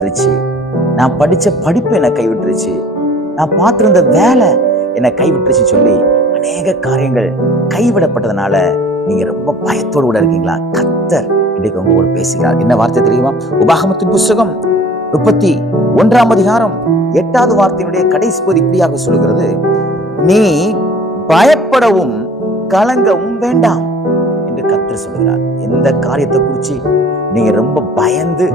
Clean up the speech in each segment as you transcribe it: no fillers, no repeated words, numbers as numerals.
கைவிட்டுருச்சு. நான் படிச்ச படிப்பு என்னை கைவிட்டுருச்சு. நான் பார்த்திருந்த வேலை என்னை கைவிட்டுருச்சு சொல்லி அநேக காரியங்கள் கைவிடப்பட்டதுனால நீங்க ரொம்ப பயத்தோடு கூட இருக்கீங்களா? கர்த்தர் இன்னைக்கு உங்க கூட பேசுகிறார். என்ன வார்த்தை தெரியுமா? உபாகமத்தின் புஸ்தகம் 31ஆம் அதிகாரம் 8வது வார்த்தையினுடைய கடைசி பகுதி இப்படியாக சொல்கிறது, நீ பயப்படவும் கலங்கவும் வேண்டாம் என்று கர்த்தர் சொல்கிறார். எந்த காரியத்தை குறிச்சு நீங்க ரொம்ப பயந்து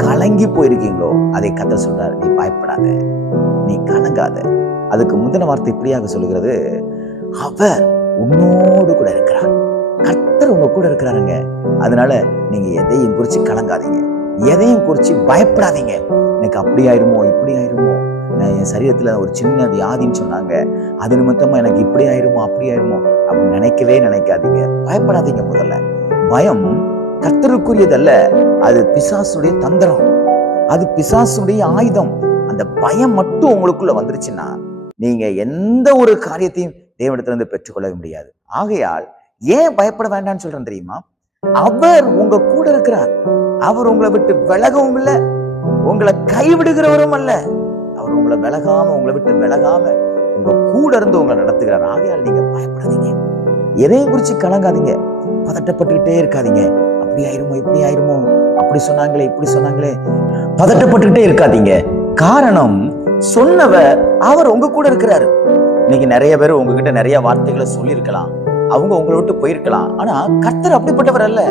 கலங்கி போயிருக்கீங்களோ அதை கர்த்தர் சொல்றார், நீ பயப்படாத, நீ கலங்காத. அதுக்கு முந்தின வார்த்தை இப்படியாக சொல்லுகிறது, அவர் உன்னோடு கூட இருக்கிறார். கர்த்தர் உங்க கூட இருக்கிறாருங்க. அதனால நீங்க எதையும் குறிச்சு கலங்காதீங்க, எதையும் குறிச்சு பயப்படாதீங்க. எனக்கு அப்படி ஆயிருமோ இப்படி ஆயிருமோ, என் சரீரத்துல ஒரு சின்ன வியாதின்னு சொன்னாங்க, அது நிமித்தமா எனக்கு இப்படி ஆயிருமோ அப்படி ஆயிருமோ அப்படின்னு நினைக்கவே நினைக்காதீங்க. பயப்படாதீங்க. முதல்ல பயம் கர்த்தருக்குரியதல்ல, அது பிசாசுடைய தந்திரம், அது பிசாசுடைய ஆயுதம். அந்த பயம் மட்டும் உங்களுக்குள்ள வந்துருச்சுன்னா நீங்க எந்த ஒரு காரியத்தையும் தேவனிடத்திலிருந்து பெற்றுக்கொள்ள முடியாது. ஆகையால் ஏன் பயப்பட வேண்டாம்னு சொல்றேன் தெரியுமா? அவர் உங்க கூட இருக்கிறார். அவர் உங்களை விட்டு விலகவும் இல்லை, உங்களை கைவிடுகிறவரும் அல்ல. அவர் உங்களை உங்களை விட்டு விலகாம உங்க கூட இருந்து உங்களை நடத்துகிறார். ஆகையால் நீங்க பயப்படாதீங்க, எதையும் குறிச்சு கலங்காதீங்க, பதட்டப்பட்டுக்கிட்டே இருக்காதீங்க. அப்படி ஆயிருமோ இப்படி ஆயிருமோ, அப்படி சொன்னாங்களே இப்படி சொன்னாங்களே, பதட்டப்பட்டுக்கிட்டே இருக்காதீங்க. காரணம், சொன்னவர் அவர் உங்க கூட இருக்கிறாரு. இன்னைக்கு நிறைய பேர் உங்ககிட்ட நிறைய வார்த்தைகளை சொல்லியிருக்கலாம், அவங்க உங்களை விட்டு போயிருக்கலாம். ஆனா கர்த்தர் அப்படிப்பட்டவர் அல்ல.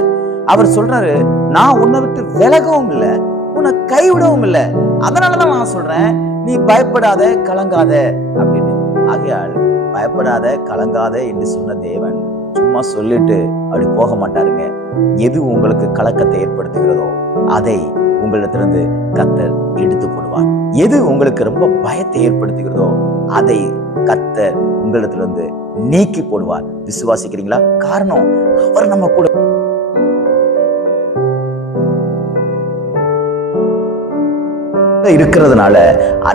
அவர் சொல்றாரு, நான் உன்னை விட்டு விலகவும் இல்லை, உன்னை கைவிடவும் இல்லை. அதனாலதான் நான் சொல்றேன், நீ பயப்படாத கலங்காத அப்படின்னு. ஆகையால் பயப்படாத கலங்காத என்று சொன்ன தேவன் சும்மா சொல்லிட்டு அப்படி போக மாட்டாருங்க. எது உங்களுக்கு கலக்கத்தை ஏற்படுத்துகிறதோ அதை உங்களிடத்திலிருந்து கர்த்தர் எடுத்து போடுவார். எது உங்களுக்கு ரொம்ப பயத்தை ஏற்படுத்துகிறதோ அதை கர்த்தர் உங்களிடத்திலிருந்து நீக்கி போடுவார். விசுவாசிக்கிறீங்களா? காரணம், அவர் நம்ம கூட இருக்கிறதுனால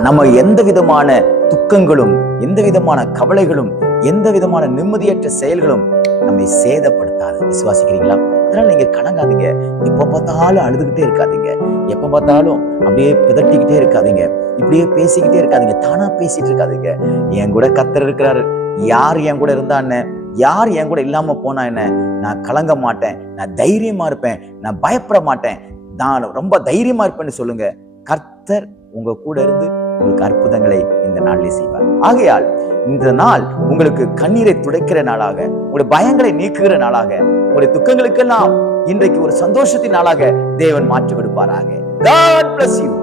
நம்ம எந்த விதமான துக்கங்களும், எந்த விதமான கவலைகளும், எந்த விதமான நிம்மதியற்ற செயல்களும் நம்மை சேதப்படுத்தாது. விசுவாசிக்கிறீங்களா? அதனால நீங்க கலங்காதீங்க. எப்ப பார்த்தாலும் அழுதுகிட்டே இருக்காதீங்க, எப்ப பார்த்தாலும் அப்படியே பிதட்டிக்கிட்டே இருக்காதீங்க, இப்படியே பேசிக்கிட்டே இருக்காதீங்க, தானா பேசிட்டு இருக்காதீங்க. என் கூட கர்த்தர் இருக்கிறாரு, யார் என் கூட இருந்தா என்ன, யார் என் கூட இல்லாம போனா என்ன, நான் கலங்க மாட்டேன், நான் தைரியமா இருப்பேன், நான் பயப்பட மாட்டேன், நான் ரொம்ப தைரியமா இருப்பேன்னு சொல்லுங்க. கர்த்தர் உங்க கூட இருந்து உங்களுக்கு அற்புதங்களை இந்த நாளிலே செய்வார். ஆகையால் இந்த நாள் உங்களுக்கு கண்ணீரை துடைக்கிற நாளாக, உங்களுடைய பயங்களை நீக்குகிற நாளாக, உங்களுடைய துக்கங்களுக்கெல்லாம் இன்றைக்கு ஒரு சந்தோஷத்தின் நாளாக தேவன் மாற்றி கொடுப்பாராக. God bless you.